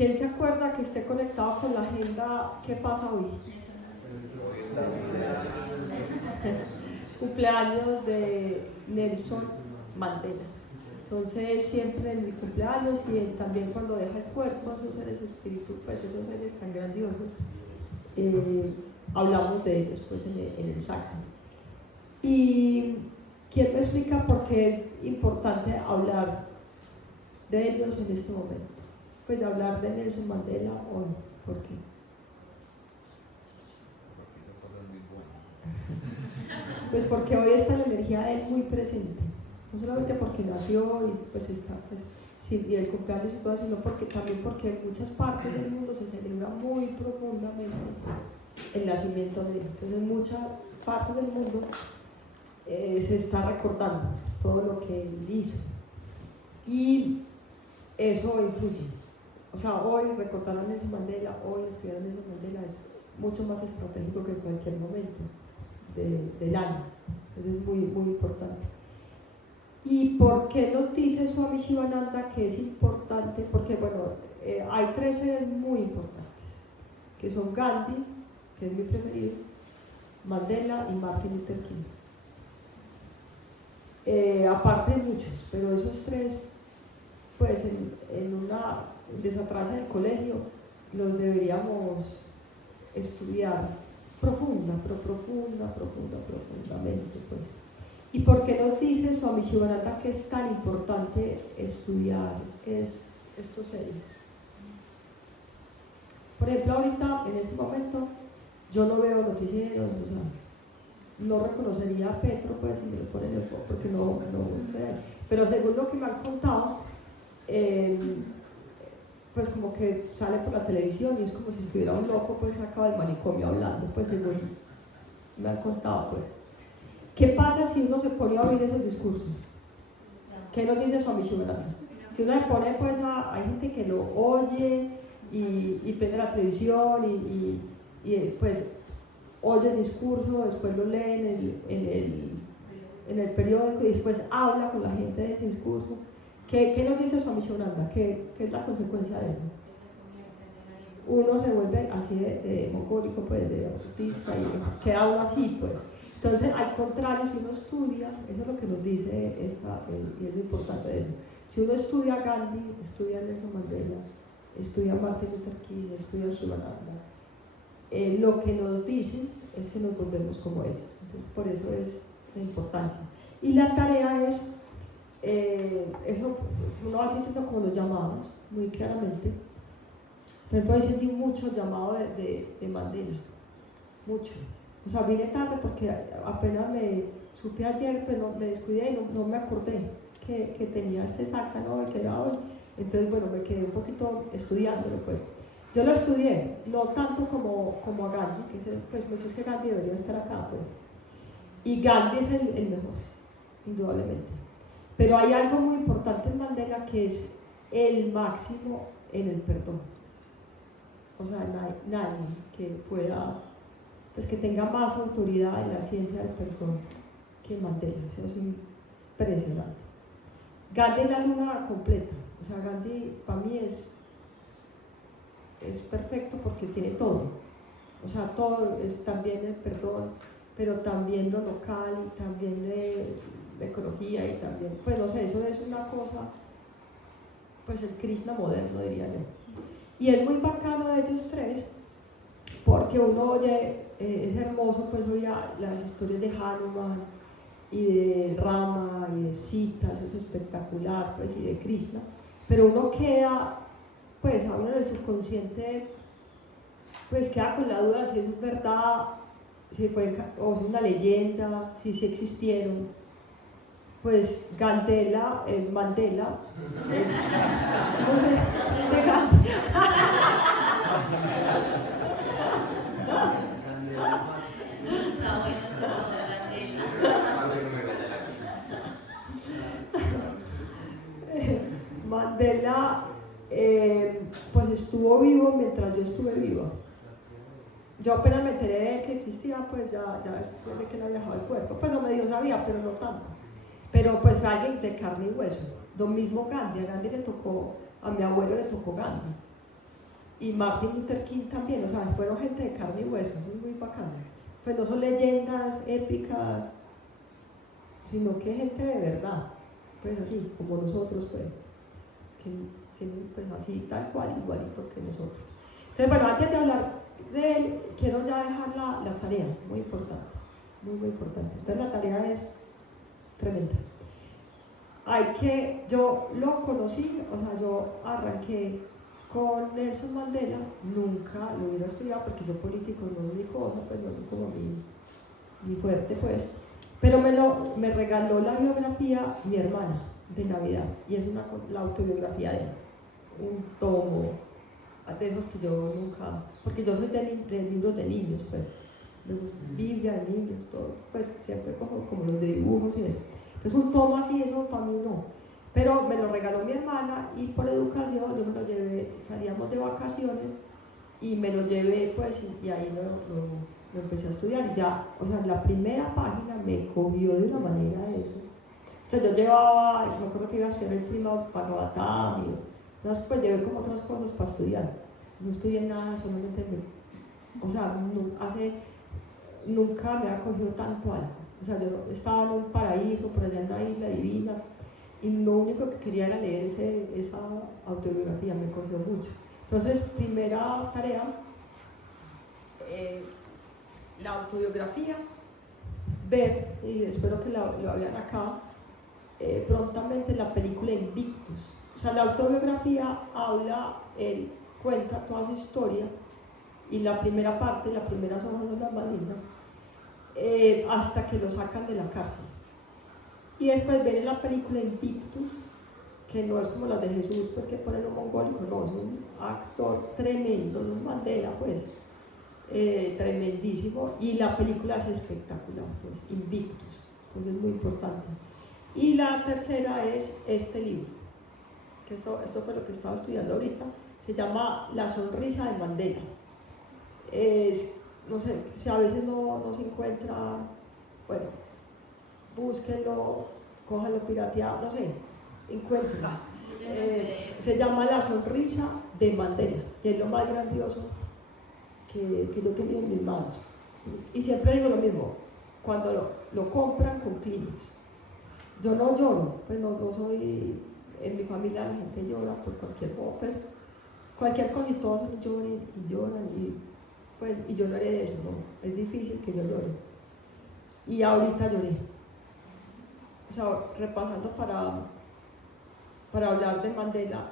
¿Quién se acuerda que esté conectado con la agenda? ¿Qué pasa hoy? Cumpleaños de Nelson Mandela. Entonces siempre en mi cumpleaños y también cuando deja el cuerpo, esos seres espirituales, pues esos seres tan grandiosos, hablamos de ellos pues en el Saxo. ¿Y quién me explica por qué es importante hablar de ellos en este momento? Pues de hablar de Nelson Mandela hoy, ¿por qué? Pues porque hoy está la energía de él muy presente, no solamente porque nació y pues está, pues, sí, y el cumpleaños y todo, sino porque, también porque en muchas partes del mundo se celebra muy profundamente el nacimiento de él. Entonces en muchas partes del mundo se está recordando todo lo que él hizo y eso influye. O sea, hoy recordar a Nelson Mandela, hoy estudiar a Nelson Mandela es mucho más estratégico que en cualquier momento del año. Entonces es muy, muy importante. ¿Y por qué nos dice Swami Shivananda que es importante? Porque, bueno, hay tres seres muy importantes, que son Gandhi, que es mi preferido, Mandela y Martin Luther King. Aparte de muchos, pero esos tres, pues en una desatrasa del colegio, los deberíamos estudiar profundamente, pues. ¿Y por qué nos dice Swami Shivananda que es tan importante estudiar estos seres? Por ejemplo, ahorita, en este momento, yo no veo noticieros, o sea, no reconocería a Petro, pues, si me lo ponen en el foco, porque no sé. Pero según lo que me han contado, pues como que sale por la televisión y es como si estuviera un loco, pues sacado del manicomio hablando, pues según me han contado, pues. ¿Qué pasa si uno se pone a oír esos discursos? ¿Qué nos dice Swami Shivananda? Si uno se pone, pues, hay gente que lo oye y prende la televisión y después oye el discurso, después lo lee en el periódico y después habla con la gente de ese discurso. ¿Qué nos dice Swami Shivananda? ¿Qué es la consecuencia de eso? Uno se vuelve así de mogólico, pues, de autista y queda uno así, pues. Entonces, al contrario, si uno estudia, eso es lo que nos dice y es lo importante de eso. Si uno estudia a Gandhi, estudia a Nelson Mandela, estudia a Martin Luther King, estudia a Shivananda, lo que nos dicen es que nos volvemos como ellos. Entonces, por eso es la importancia. Y la tarea es, eso uno va sintiendo como los llamados, muy claramente. Por ejemplo, hoy sentí mucho llamado de Mandela, mucho. O sea, vine tarde porque apenas me supe ayer, pero me descuidé y no me acordé que tenía este Saxan hoy, que era hoy. Entonces, bueno, me quedé un poquito estudiándolo, pues. Yo lo estudié, no tanto como a Gandhi, que pues mucho es que Gandhi debería estar acá, pues. Y Gandhi es el mejor, indudablemente. Pero hay algo muy importante en Mandela que es el máximo en el perdón. O sea, nadie que pueda, pues que tenga más autoridad en la ciencia del perdón que Mandela. Eso es impresionante. Gandhi es la luna completa. O sea, Gandhi para mí es perfecto porque tiene todo. O sea, todo es también el perdón, pero también lo local y también la ecología y también, pues no sé, eso es una cosa, pues el Krishna moderno, diría yo. Y es muy bacano de ellos tres, porque uno oye, es hermoso, pues oye las historias de Hanuman y de Rama y de Sita, eso es espectacular, pues, y de Krishna, pero uno queda, pues a uno en el subconsciente, pues queda con la duda si eso es verdad, si fue, o es una leyenda, si sí existieron. Pues Mandela, Mandela pues estuvo vivo mientras yo estuve viva. Yo apenas me enteré de que existía, pues ya después de que le había dejado el cuerpo, pues no medio sabía, pero no tanto. Pero pues fue alguien de carne y hueso. Lo mismo Gandhi, a Gandhi le tocó, a mi abuelo le tocó Gandhi. y Martin Luther King también, o sea, fueron gente de carne y hueso, eso es muy bacano. Pues no son leyendas épicas, sino que gente de verdad, pues así, como nosotros, pues, que pues así, tal cual, igualito que nosotros. Entonces, bueno, antes de hablar de él, quiero ya dejar la tarea, muy importante, muy importante. Entonces la tarea es tremenda. Yo lo conocí, o sea, yo arranqué con Nelson Mandela, nunca lo hubiera estudiado porque yo político no es mi cosa, pues no es como mi fuerte, pues. Pero me regaló la biografía mi hermana de Navidad, y es la autobiografía de él, un tomo de esos que yo nunca, porque yo soy de libros de niños, pues, me gusta Biblia de niños, todo, pues siempre como los de dibujos y eso. Entonces un tomo así, eso para mí no. Pero me lo regaló mi hermana y por educación yo me lo llevé, salíamos de vacaciones y me lo llevé, pues, y ahí lo empecé a estudiar. Y ya, o sea, la primera página me cogió de una manera eso. O sea, yo llevaba, me acuerdo que iba a estudiar el Srimad Bhagavatam, entonces pues llevé como otras cosas para estudiar. No estudié nada, solamente o sea, nunca me ha cogido tanto algo. O sea, yo estaba en un paraíso, por allá en una isla divina, y lo único que quería era leer esa autobiografía, me cogió mucho. Entonces, primera tarea, la autobiografía, ver, y espero que lo vean acá, prontamente la película Invictus. O sea, la autobiografía él cuenta toda su historia, y la primera parte, las primeras hojas son las más lindas, hasta que lo sacan de la cárcel. Y después ven en la película Invictus, que no es como las de Jesús, pues que ponen un mongólico, no, es un actor tremendo, un Mandela, pues, tremendísimo, y la película es espectacular, pues, Invictus, entonces muy importante. Y la tercera es este libro, que esto fue lo que estaba estudiando ahorita, se llama La sonrisa de Mandela. No sé, si a veces no se encuentra, bueno, búsquenlo, cójanlo pirateado, no sé, encuéntrenlo. Se llama La sonrisa de Mandela, y es lo más grandioso que yo he tenido en mis manos. Y siempre digo lo mismo, cuando lo compran con Kleenex. Yo no lloro, pues no soy, en mi familia la gente llora por cualquier cosa, pues cualquier cosa y todos lloran y yo no haré de eso, no, es difícil que yo llore. Y ahorita lloré. O sea, repasando para hablar de Mandela,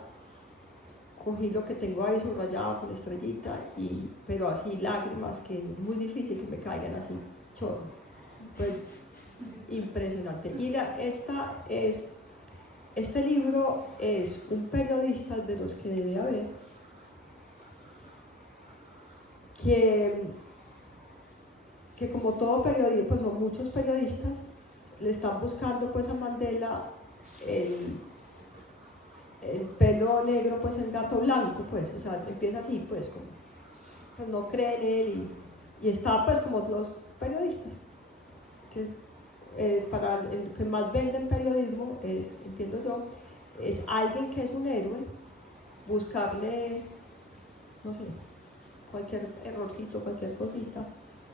cogí lo que tengo ahí subrayado con estrellita, pero así lágrimas, que es muy difícil que me caigan así, chorros. Pues impresionante. Y este libro es un periodista de los que debe haber, que como todo periodista, pues son muchos periodistas, le están buscando pues a Mandela el pelo negro, pues el gato blanco, pues, o sea, empieza así, pues no cree en él, y está pues como los periodistas, que para el que más vende en periodismo, entiendo yo, es alguien que es un héroe, buscarle, no sé, cualquier errorcito, cualquier cosita,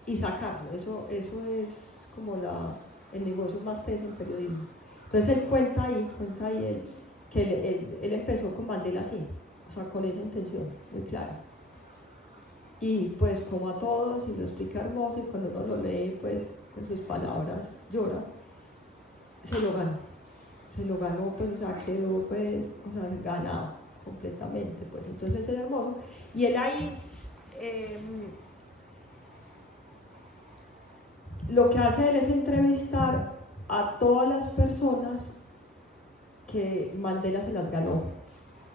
y sacarlo. Eso es como el negocio más teso en periodismo. Entonces él cuenta ahí que él empezó con Mandela así, o sea, con esa intención muy clara. Y pues como a todos, y lo explica hermoso, y cuando uno lo lee, pues en sus palabras llora, se lo ganó, pues, o sea, quedó, pues, o sea, ganado completamente, pues, entonces es hermoso. Y él ahí, lo que hace él es entrevistar a todas las personas que Mandela se las ganó,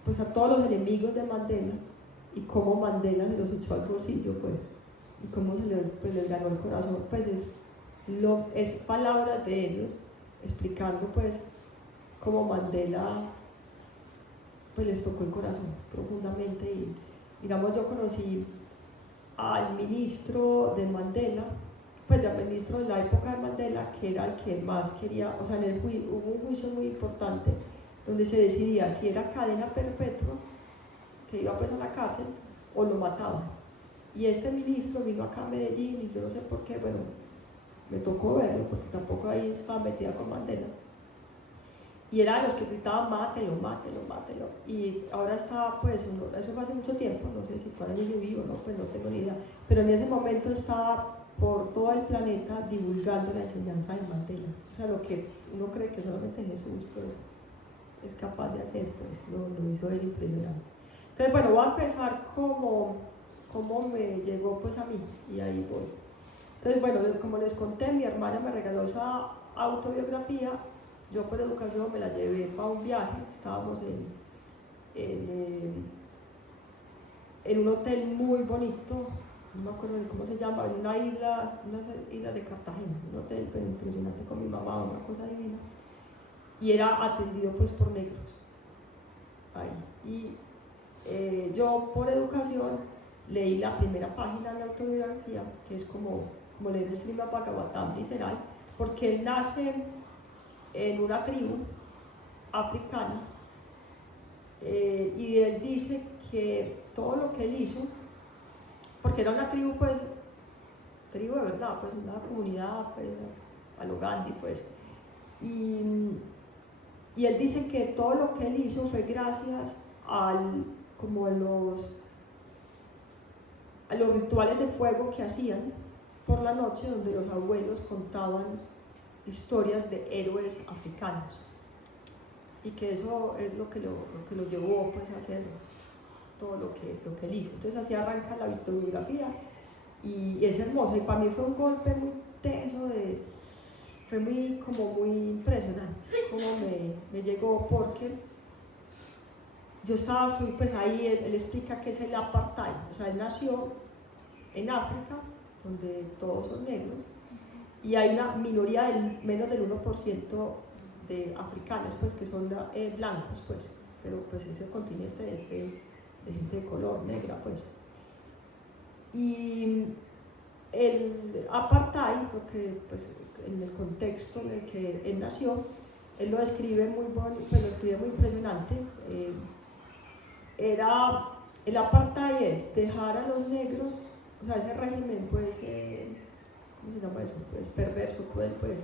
pues a todos los enemigos de Mandela, y cómo Mandela se los echó al bolsillo, pues, y cómo les ganó el corazón, pues es palabras de ellos explicando, pues, cómo Mandela pues les tocó el corazón profundamente. Y digamos, yo conocí al ministro de Mandela, pues al ministro de la época de Mandela, que era el que más quería, o sea, hubo un juicio muy importante donde se decidía si era cadena perpetua, que iba pues a la cárcel, o lo mataban. Y este ministro vino acá a Medellín y yo no sé por qué, bueno, me tocó verlo porque tampoco ahí estaba metida con Mandela. Y eran los que gritaban, mátelo, mátelo, mátelo. Y ahora está, pues, eso fue hace mucho tiempo, no sé si todavía sigue vivo, no, pues no tengo ni idea. Pero en ese momento estaba por todo el planeta divulgando la enseñanza de Mandela. O sea, lo que uno cree que solamente Jesús, pues, es capaz de hacer, pues, lo hizo él impresionante. Entonces, bueno, voy a empezar cómo me llegó, pues, a mí, y ahí voy. Entonces, bueno, como les conté, mi hermana me regaló esa autobiografía. Yo por educación me la llevé para un viaje, estábamos en un hotel muy bonito, no me acuerdo ni cómo se llama, en una isla de Cartagena, un hotel pero impresionante con mi mamá, una cosa divina, y era atendido pues por negros, ahí. Y yo por educación leí la primera página de la autobiografía, que es como leer el Srimad Bhagavatam literal, porque él nace en una tribu africana y él dice que todo lo que él hizo, porque era una tribu, pues, tribu de verdad, pues una comunidad, pues, a lo Gandhi, pues, y él dice que todo lo que él hizo fue gracias como a los rituales de fuego que hacían por la noche, donde los abuelos contaban historias de héroes africanos, y que eso es lo que lo llevó, pues, a hacer todo lo que él hizo. Entonces así arranca la autobiografía y es hermosa, y para mí fue un golpe muy teso, fue muy impresionante como me llegó, porque yo estaba pues ahí, él explica que es el apartheid, o sea, él nació en África, donde todos son negros, y hay una minoría del menos del 1% de africanos, pues, que son blancos, pues, pero pues ese continente es de gente de color, negra, pues. Y el apartheid, porque pues en el contexto en el que él nació, él lo describe muy bonito, pues lo describe muy impresionante. El apartheid es dejar a los negros, o sea, ese régimen, pues, ¿cómo se llama eso? Pues perverso, cruel, pues,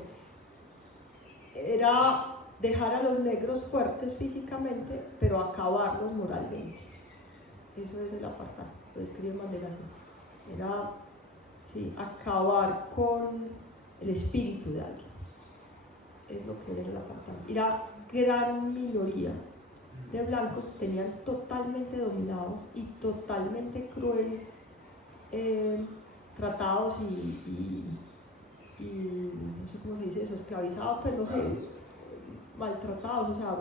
era dejar a los negros fuertes físicamente, pero acabarlos moralmente. Eso es el apartheid, lo describe Mandela así. Era, sí, acabar con el espíritu de alguien. Es lo que era el apartheid. Y la gran minoría de blancos tenían totalmente dominados y totalmente cruel tratados y no sé cómo se dice eso, esclavizados, pues no sé, maltratados, o sea,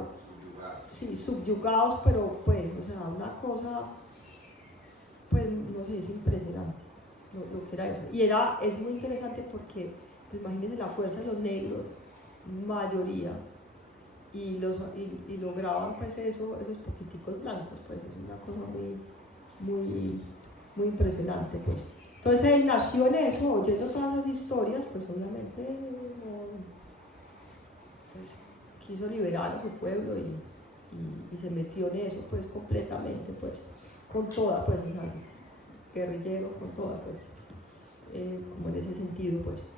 sí, subyugados, pero pues, o sea, una cosa, pues, no sé, es impresionante lo que era eso. Y es muy interesante porque, pues, imagínense la fuerza de los negros, mayoría, y lograban, pues, esos poquiticos blancos, pues, es una cosa muy impresionante, pues. Entonces él nació en eso, oyendo todas las historias, pues obviamente pues, quiso liberar a su pueblo y se metió en eso, pues, completamente, pues, con toda, pues, o sea, guerrillero, con toda, pues, como en ese sentido, pues.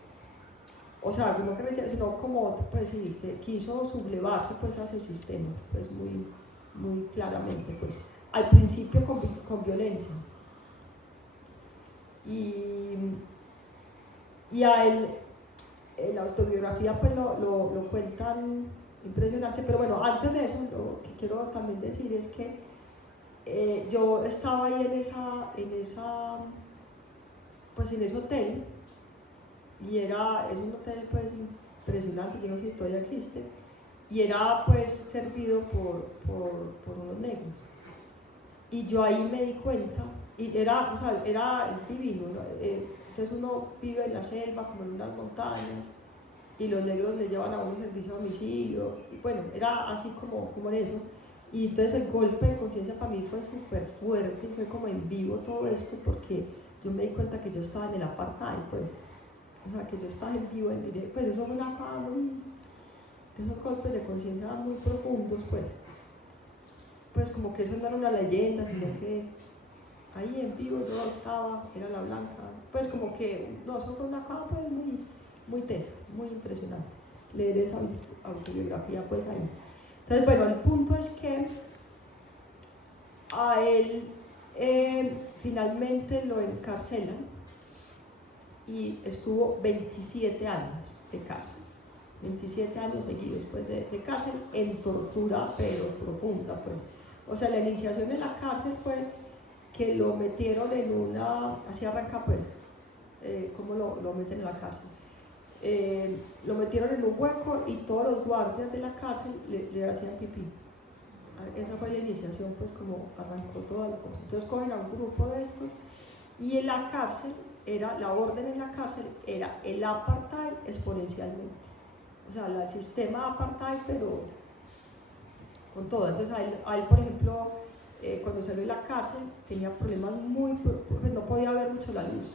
O sea, no guerrillero, sino como, pues sí, que quiso sublevarse, pues, a ese sistema, pues, muy claramente, pues. Al principio con violencia. Y a él, la autobiografía, pues, lo cuentan impresionante, pero bueno, antes de eso, lo que quiero también decir es que yo estaba ahí en ese hotel, y es un hotel, pues, impresionante, yo no sé si todavía existe, y era, pues, servido por unos negros, y yo ahí me di cuenta, y era divino, ¿no? Entonces uno vive en la selva, como en unas montañas, y los negros le llevan a uno servicio a domicilio, y bueno, era así como en eso. Y entonces el golpe de conciencia para mí fue súper fuerte, fue como en vivo todo esto, porque yo me di cuenta que yo estaba en el apartheid, pues, o sea, que yo estaba en vivo, en directo, pues eso fue una cosa esos golpes de conciencia muy profundos, pues como que eso no era una leyenda, sino que ahí en vivo yo estaba, era la blanca, pues como que, no, eso fue una cosa pues muy, muy tesa, muy impresionante, leer esa autobiografía pues ahí. Entonces bueno, el punto es que a él finalmente lo encarcelan y estuvo 27 años de cárcel, 27 años seguidos pues, de cárcel en tortura pero profunda pues. O sea, la iniciación en la cárcel fue que lo metieron en una, así arranca pues, cómo lo meten en la cárcel. Lo metieron en un hueco y todos los guardias de la cárcel le hacían pipí. Esa fue la iniciación, pues como arrancó toda la cosa. Entonces cogen a un grupo de estos y en la cárcel, la orden en la cárcel era el apartheid exponencialmente. O sea, el sistema apartheid, pero con todo. Entonces a él por ejemplo, cuando salió de la cárcel tenía problemas pues no podía ver mucho la luz,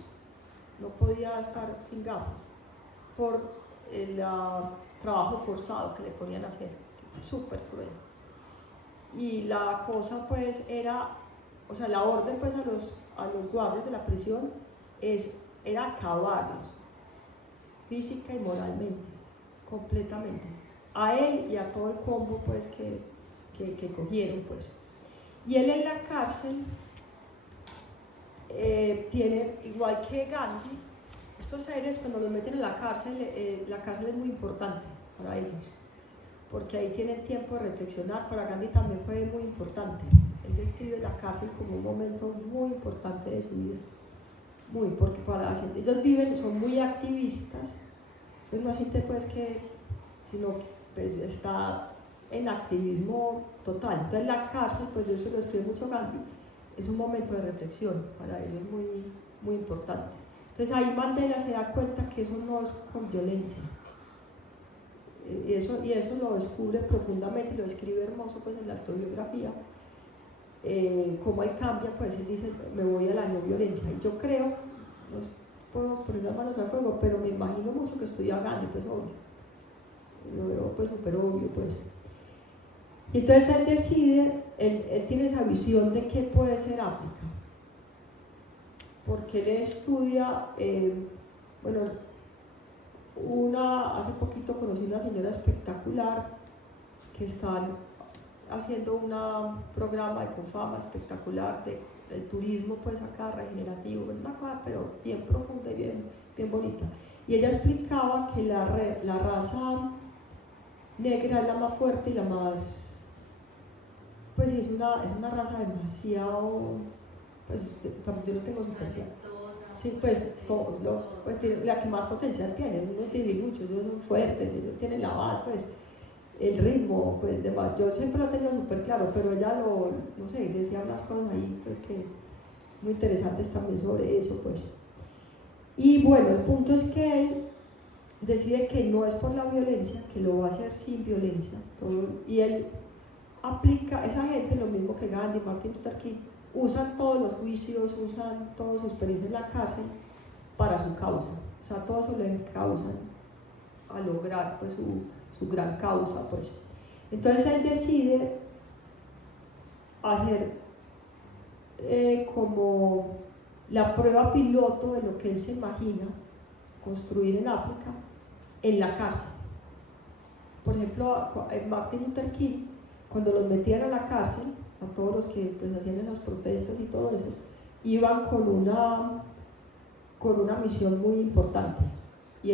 no podía estar sin gafas por el trabajo forzado que le ponían a hacer, súper cruel. Y la cosa pues era, o sea, la orden pues a los guardias de la prisión era acabarlos, física y moralmente, completamente, a él y a todo el combo pues que cogieron pues. Y él en la cárcel tiene, igual que Gandhi, estos seres cuando los meten en la cárcel es muy importante para ellos, porque ahí tienen tiempo de reflexionar. Para Gandhi también fue muy importante. Él describe la cárcel como un momento muy importante de su vida, porque ellos son muy activistas, entonces no hay gente pues sino pues, está en activismo total. Entonces la cárcel, pues eso lo escribe mucho Gandhi, es un momento de reflexión, para él es muy, muy importante. Entonces ahí Mandela se da cuenta que eso no es con violencia, y eso lo descubre profundamente y lo escribe hermoso pues en la autobiografía, cómo él cambia, pues él dice, me voy a la no violencia. Y yo creo, no puedo poner las manos al fuego, pero me imagino mucho que estudia Gandhi, pues obvio, lo veo pues súper obvio pues. Y entonces él decide, él tiene esa visión de qué puede ser África, porque él estudia, hace poquito conocí una señora espectacular que están haciendo un programa de Confama espectacular del turismo pues acá regenerativo, una cosa pero bien profunda y bien bonita. Y ella explicaba que la raza negra es la más fuerte y la más, pues es una raza demasiado, pues yo no tengo super claro. Sí, pues tiene la que más potencial tiene, no tiene muchos, ellos son fuertes, ellos tienen la base, pues el ritmo, pues demás. Yo siempre lo he tenido súper claro, pero ella no sé, decía unas cosas ahí, pues que muy interesantes también sobre eso, pues. Y bueno, el punto es que él decide que no es por la violencia, que lo va a hacer sin violencia, y él aplica, esa gente, lo mismo que Gandhi, Martin Luther King, usan todos los juicios, usan toda su experiencia en la cárcel para su causa, o sea, todo eso lo encausan a lograr pues su gran causa pues. Entonces él decide hacer como la prueba piloto de lo que él se imagina construir en África en la cárcel. Por ejemplo, Martin Luther King, cuando los metían a la cárcel, a todos los que pues, hacían esas protestas y todo eso, iban con una misión muy importante, y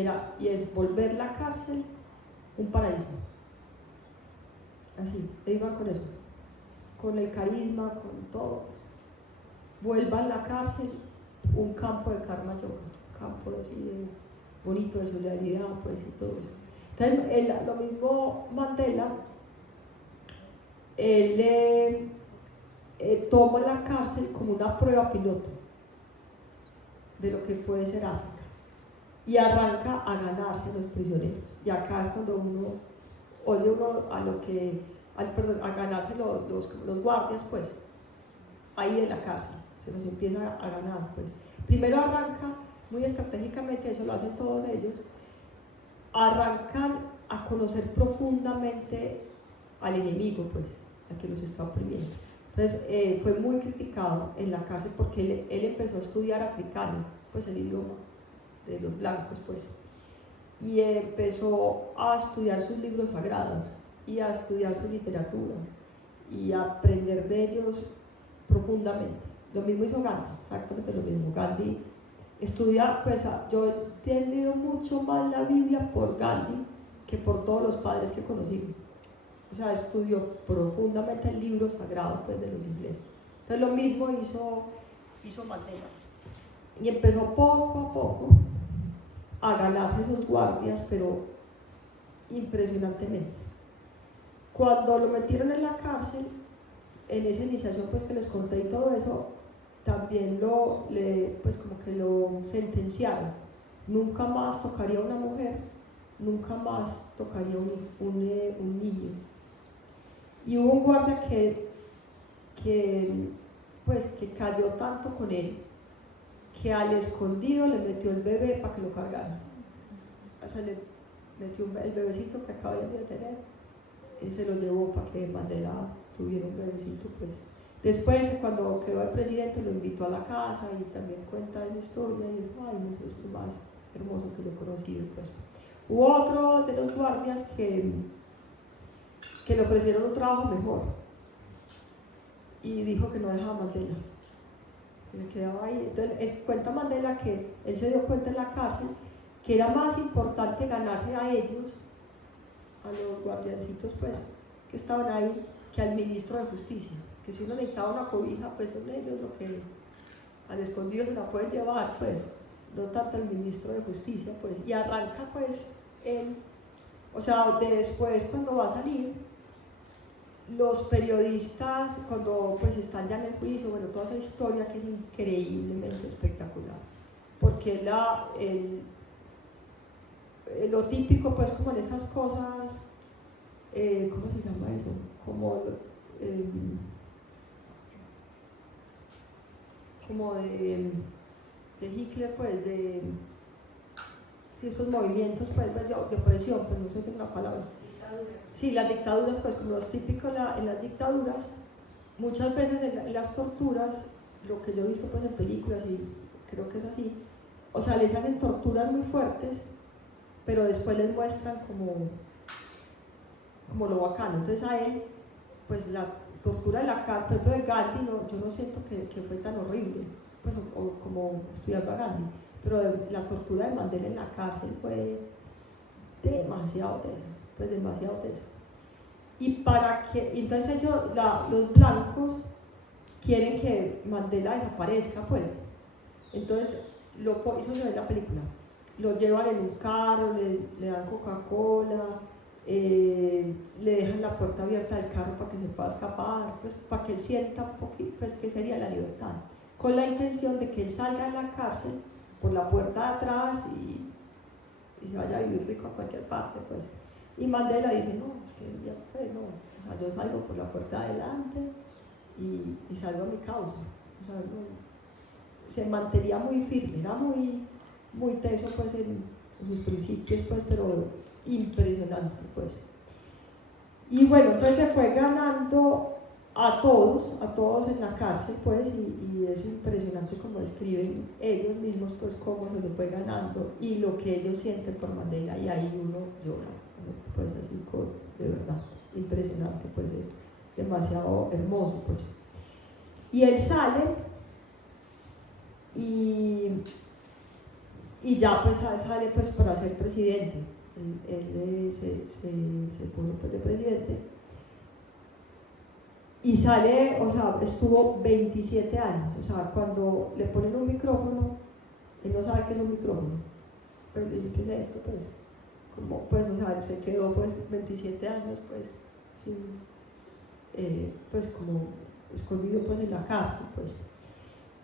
es volver la cárcel un paraíso. Así, iban con eso, con el carisma, con todo. Vuelvan la cárcel un campo de karma yoga, un campo así de bonito, de solidaridad, pues y todo eso. Entonces, lo mismo Mandela, él toma la cárcel como una prueba piloto de lo que puede ser África y arranca a ganarse los prisioneros. Y acá es cuando oye a ganarse los guardias, pues, ahí en la cárcel, se los empieza a ganar, pues. Primero arranca muy estratégicamente, eso lo hacen todos ellos, arrancan a conocer profundamente al enemigo, pues, al que los está oprimiendo. Entonces fue muy criticado en la cárcel porque él empezó a estudiar africano, pues el idioma de los blancos, pues, y empezó a estudiar sus libros sagrados y a estudiar su literatura y a aprender de ellos profundamente. Lo mismo hizo Gandhi, exactamente lo mismo. Gandhi estudia, pues yo he entendido mucho más la Biblia por Gandhi que por todos los padres que conocí. O sea, estudió profundamente el libro sagrado, pues, de los ingleses. Entonces lo mismo hizo Mandela. Y empezó poco a poco a ganarse esos guardias, pero impresionantemente. Cuando lo metieron en la cárcel, en esa iniciación pues que les conté y todo eso, también pues como que lo sentenciaron. Nunca más tocaría a una mujer, nunca más tocaría un niño. Y hubo un guardia que cayó tanto con él, que al escondido le metió el bebé para que lo cargara. O sea, le metió el bebecito que acaba de tener, y se lo llevó para que Mandela tuviera un bebecito, pues. Después, cuando quedó el presidente, lo invitó a la casa y también cuenta esa historia y dijo, ay, no, eso es lo más hermoso que lo he conocido, pues. Hubo otro de los guardias que le ofrecieron un trabajo mejor y dijo que no dejaba a Mandela, que se quedaba ahí. Entonces, cuenta Mandela que él se dio cuenta en la cárcel que era más importante ganarse a ellos, a los guardiancitos, pues, que estaban ahí, que al ministro de Justicia, que si uno necesitaba una cobija, pues son ellos lo que al escondido se la pueden llevar, pues, no tanto el ministro de Justicia, pues, y arranca, pues, él, o sea, después cuando va a salir, los periodistas, cuando pues están ya en el juicio, bueno, toda esa historia que es increíblemente espectacular, porque lo típico, pues, como en esas cosas, ¿cómo se llama eso? Como de Hitler, pues, sí, esos movimientos, pues, de opresión, pues, no sé qué es una palabra. Sí, las dictaduras, pues, como los típicos en las dictaduras, muchas veces en las torturas, lo que yo he visto, pues, en películas, y creo que es así, o sea, les hacen torturas muy fuertes, pero después les muestran como lo bacano. Entonces a él, pues la tortura de la cárcel, de Gandhi, yo no siento que fue tan horrible, pues, o como estudiando a Gandhi, pero la tortura de Mandela en la cárcel fue demasiado tesa, pues demasiado tesa. Y entonces los blancos quieren que Mandela desaparezca, pues. Entonces, eso se ve en la película. Lo llevan en un carro, le dan Coca-Cola, le dejan la puerta abierta del carro para que se pueda escapar, pues para que él sienta un poquito, pues, que sería la libertad, con la intención de que él salga de la cárcel por la puerta de atrás y se vaya a vivir rico a cualquier parte, pues. Y Mandela dice, no, es que ya pues, no, o sea, yo salgo por la puerta de adelante y salgo a mi causa, o sea, no, se mantenía muy firme, era muy teso, pues, en sus principios, pues, pero impresionante, pues. Y bueno, entonces se fue ganando a todos en la cárcel, pues, y es impresionante como describen ellos mismos, pues, cómo se lo fue ganando y lo que ellos sienten por Mandela, y ahí uno llora, pues, así, de verdad, impresionante, pues, es demasiado hermoso, pues. Y él sale y ya, pues, sale, pues, para ser presidente. Él se puso, pues, de presidente y sale, o sea, estuvo 27 años, o sea, cuando le ponen un micrófono, él no sabe qué es un micrófono, pero dice, ¿qué es esto? Pues, como, pues, o sea, él se quedó, pues, 27 años, pues, pues, como escondido, pues, en la cárcel, pues,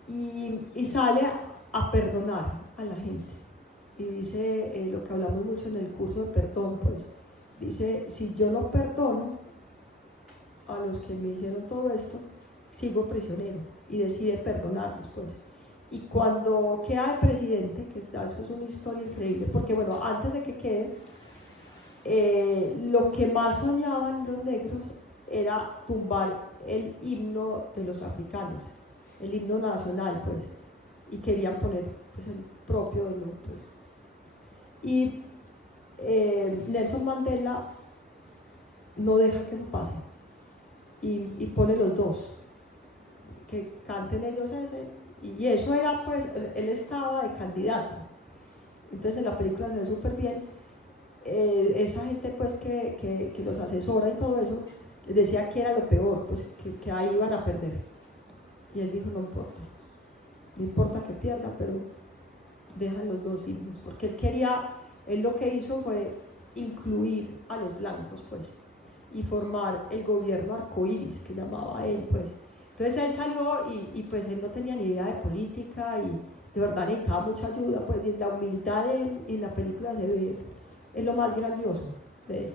y sale a perdonar a la gente, y dice, lo que hablamos mucho en el curso de perdón, pues, dice, si yo no perdono a los que me hicieron todo esto, sigo prisionero, y decide perdonarlos, pues. Y cuando queda el presidente, que eso es una historia increíble, porque bueno, antes de que quede, lo que más soñaban los negros era tumbar el himno de los africanos, el himno nacional, pues, y querían poner pues, el propio himno, pues. Y Nelson Mandela no deja que eso pase y pone los dos, que canten ellos ese, y eso era pues, él estaba de candidato, entonces en la película se ve súper bien. Esa gente pues que los asesora y todo eso, les decía que era lo peor, pues que ahí iban a perder, y él dijo no importa que pierda, pero dejan los dos himnos, porque él lo que hizo fue incluir a los blancos pues, y formar el gobierno arcoíris que llamaba él pues. Entonces él salió y pues él no tenía ni idea de política y de verdad necesitaba mucha ayuda, pues, y la humildad de él y la película se ve, es lo más grandioso de él.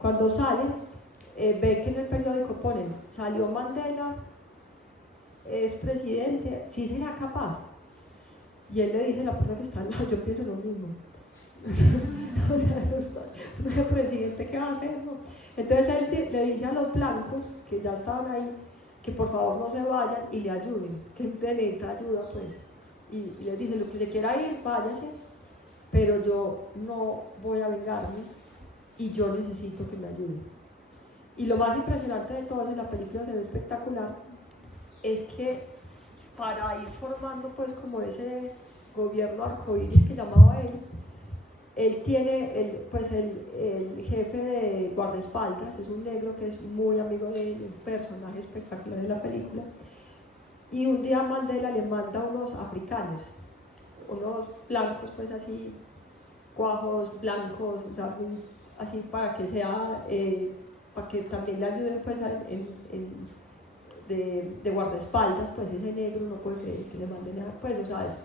Cuando sale, ve que en el periódico ponen, salió Mandela, es presidente, ¿sí será capaz? Y él le dice a la persona que está al lado, yo pienso lo mismo. O sea, el presidente, ¿qué va a hacer? No? Entonces él le dice a los blancos que ya estaban ahí que por favor no se vayan y le ayuden, que necesita ayuda pues. Y les dice, lo que se quiera ir, váyase, pero yo no voy a vengarme y yo necesito que me ayuden. Y lo más impresionante de todo, en la película se ve espectacular, es que para ir formando pues como ese gobierno arcoíris que llamaba él tiene el jefe de guardaespaldas, es un negro que es muy amigo de él, un personaje espectacular en la película, y un día Mandela le manda unos africanos, unos blancos pues así, cuajos, blancos, o sea, así para que sea, para que también le ayuden pues de guardaespaldas, pues ese negro no puede creer que le manden nada, pues o sea eso,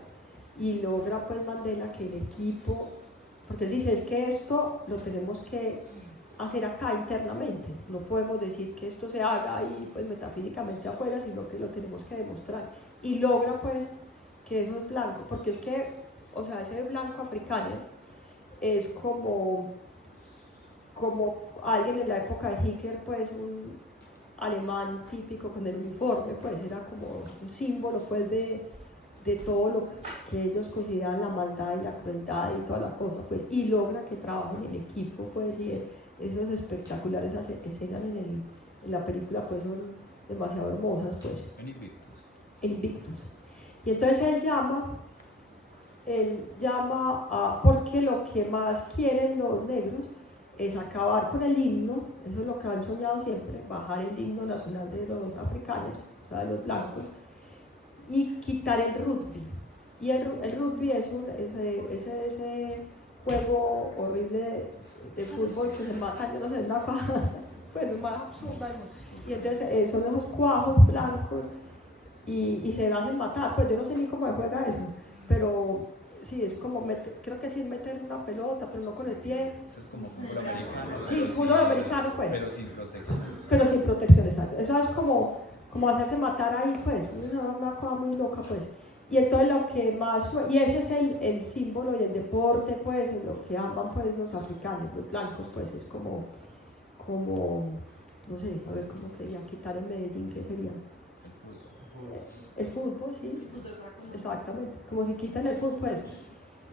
y logra pues Mandela que el equipo, porque él dice, es que esto lo tenemos que hacer acá internamente, no podemos decir que esto se haga ahí pues metafísicamente afuera, sino que lo tenemos que demostrar, y logra pues que esos blancos, porque es que, o sea, ese blanco africano es como alguien en la época de Hitler, pues un alemán típico con el uniforme, pues era como un símbolo pues de todo lo que ellos consideran la maldad y la crueldad y toda la cosa, pues, y logra que trabajen en equipo, pues, y esos espectaculares escenas en la película, pues, son demasiado hermosas, pues. En Invictus. Y entonces él llama porque lo que más quieren los negros es acabar con el himno, eso es lo que han soñado siempre, bajar el himno nacional de los africanos, o sea, de los blancos, y quitar el rugby. Y el rugby es ese juego horrible de fútbol que se matan, yo no sé, es una cosa, bueno, más absurda, ¿no? Y entonces son esos cuajos blancos y se hacen matar, pues yo no sé ni cómo se juega eso, pero sí, es como, creo que sí es meter una pelota, pero no con el pie. Eso es como fútbol americano. Sí, fútbol americano, pues. Pero sin protección. Pero sin protección, exacto. Eso es como hacerse matar ahí, pues, una cosa muy loca, pues. Y entonces lo que más, y ese es el símbolo y el deporte, pues, lo que aman, pues, los africanos, los blancos, pues, es como, no sé, a ver cómo querían quitar en Medellín, ¿qué sería? El fútbol, sí, exactamente, como si quitan el fútbol, pues.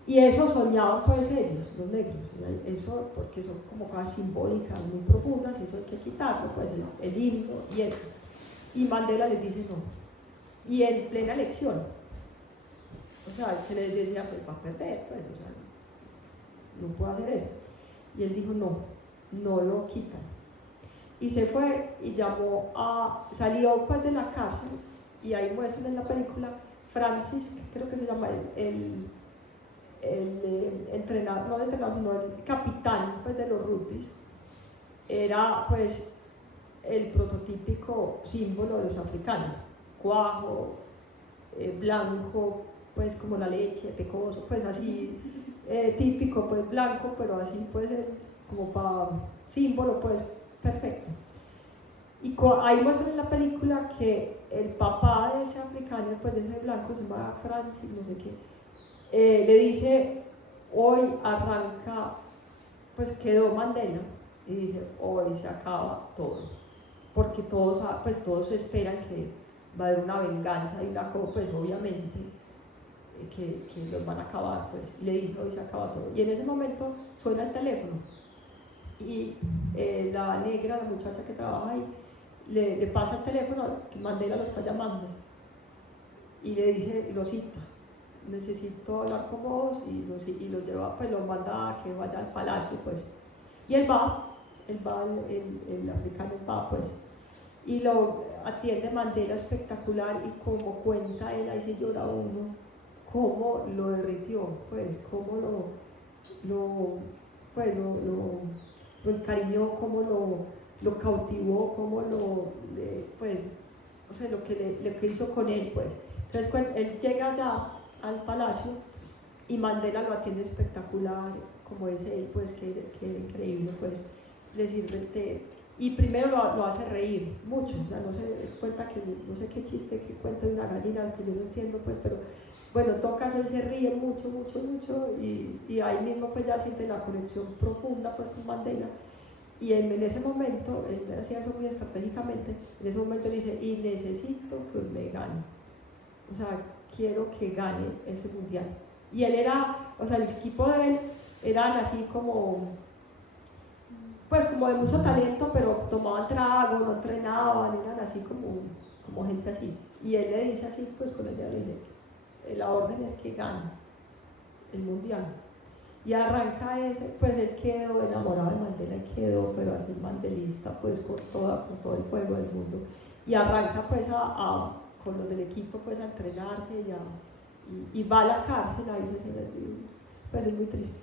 Y eso soñaban, pues, ellos, los negros, eso, porque son como cosas simbólicas muy profundas, y eso hay que quitarlo, pues, el himno y eso. Y Mandela les dice no, y en plena elección, o sea, se les decía, pues va a perder, pues, o sea, no puedo hacer eso. Y él dijo, no lo quitan. Y se fue y salió pues de la cárcel, y ahí muestran en la película, Francis, creo que se llama el entrenador, no el entrenador, sino el capitán pues, de los rugbys, era pues el prototípico símbolo de los africanos, cuajo, blanco, pues como la leche, pecoso, pues así típico, pues blanco, pero así puede ser como para símbolo, pues perfecto. Y ahí muestran en la película que el papá de ese africano, pues de ese blanco, se llama Francis, no sé qué, le dice, hoy arranca, pues quedó Mandela, y dice, hoy se acaba todo, porque todos esperan que va a haber una venganza y una cosa, pues obviamente que los van a acabar, pues, y le dice, hoy se acaba todo. Y en ese momento suena el teléfono y la negra, la muchacha que trabaja ahí, le pasa el teléfono que Mandela lo está llamando y le dice, lo cita, necesito hablar con vos, y lo lleva, pues lo manda a que vaya al palacio, pues, y él va, el africano va, pues, y lo atiende Mandela espectacular, y como cuenta él, ahí se llora uno, cómo lo derritió, pues, cómo lo encariñó, cómo lo cautivó, cómo pues, o sea, lo que hizo con él, pues. Entonces, cuando él llega allá al palacio y Mandela lo atiende espectacular, como es él, pues, que era increíble, pues, le sirve el té. Y primero lo hace reír mucho, o sea, no se cuenta que, no sé qué chiste que cuenta de una gallina, que yo no entiendo, pues, pero bueno, en todo caso él se ríe mucho, y ahí mismo pues ya siente la conexión profunda pues con Mandela. Y en ese momento, él hacía eso muy estratégicamente, en ese momento le dice, y necesito que me gane, o sea, quiero que gane ese mundial. Y él era, o sea, el equipo de él eran así como, pues como de mucho talento, pero tomaban trago, no entrenaban, eran así como gente así. Y él le dice así, pues con ella le dice, la orden es que gane el mundial. Y arranca ese, pues él quedó enamorado de Mandela, quedó, pero así mandelista, pues con todo el fuego del mundo. Y arranca pues con los del equipo pues a entrenarse y va a la cárcel, ahí pues es muy triste.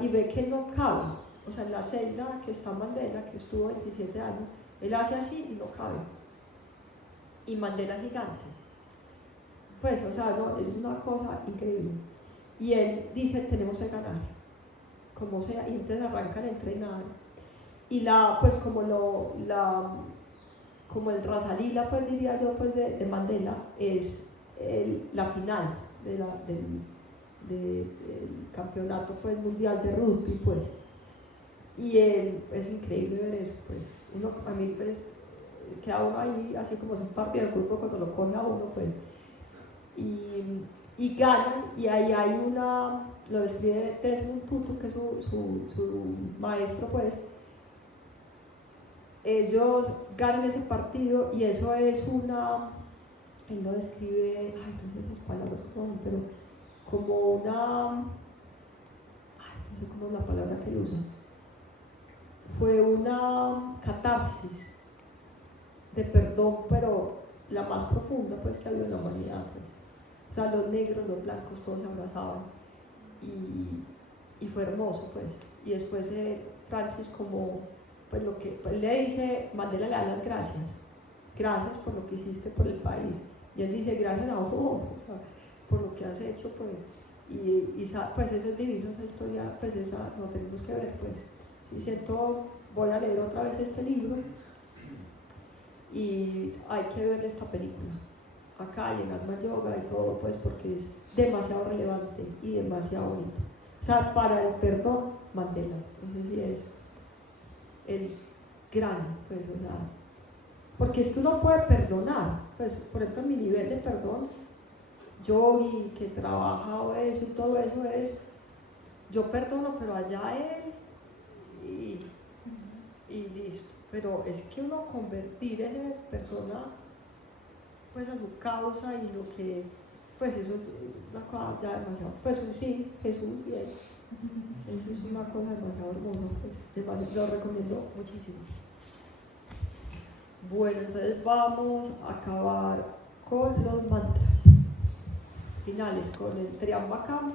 Y ve que no cabe, o sea, en la celda que está Mandela, que estuvo 27 años, él hace así y no cabe. Y Mandela es gigante. Pues, o sea, no, es una cosa increíble. Y él dice, tenemos que ganar, como sea, y entonces arrancan a entrenar. Y pues como el Rasalila, pues diría yo, pues de Mandela, es la final del campeonato pues, mundial de rugby, pues. Y es increíble ver eso, pues. A mí pues, queda uno ahí, así como es un partido de fútbol cuando lo coge a uno, pues. Y ganan, y ahí hay lo describe Desmond Tutu, que es su maestro, pues. Ellos ganan ese partido y eso es él lo describe, no sé esas palabras, pero como no sé cómo es la palabra que él usa, fue una catarsis de perdón, pero la más profunda pues que ha habido en la humanidad, pues. O sea, los negros, los blancos, todos se abrazaban y fue hermoso, pues. Y después Francis, como, pues lo que pues, le dice, Mandela le da las gracias por lo que hiciste por el país. Y él dice, gracias a vos, o sea, por lo que has hecho, pues. Y pues eso es divino, esa historia, pues esa no tenemos que ver, pues. Y siento, voy a leer otra vez este libro y hay que ver esta película. Acá y en Atma Yoga y todo, pues porque es demasiado relevante y demasiado bonito. O sea, para el perdón, Mandela, no sé si es el gran, pues, o sea, porque es que uno puede perdonar, pues, por ejemplo, mi nivel de perdón, yo y que he trabajado eso y todo eso es, yo perdono, pero allá él y listo. Pero es que uno convertir a esa persona pues a su causa y lo que, pues eso es una cosa ya demasiado, pues sí, Jesús y él, eso es una cosa demasiado hermosa, pues lo recomiendo muchísimo. Bueno, entonces vamos a acabar con los mantras finales, con el Triambakam